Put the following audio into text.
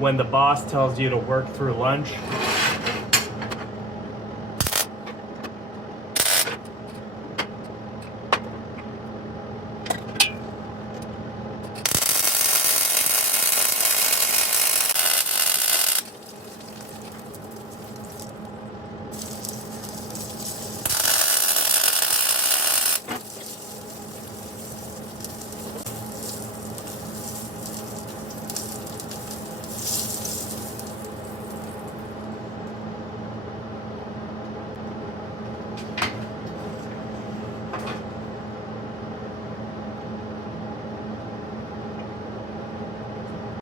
when the boss tells you to work through lunch,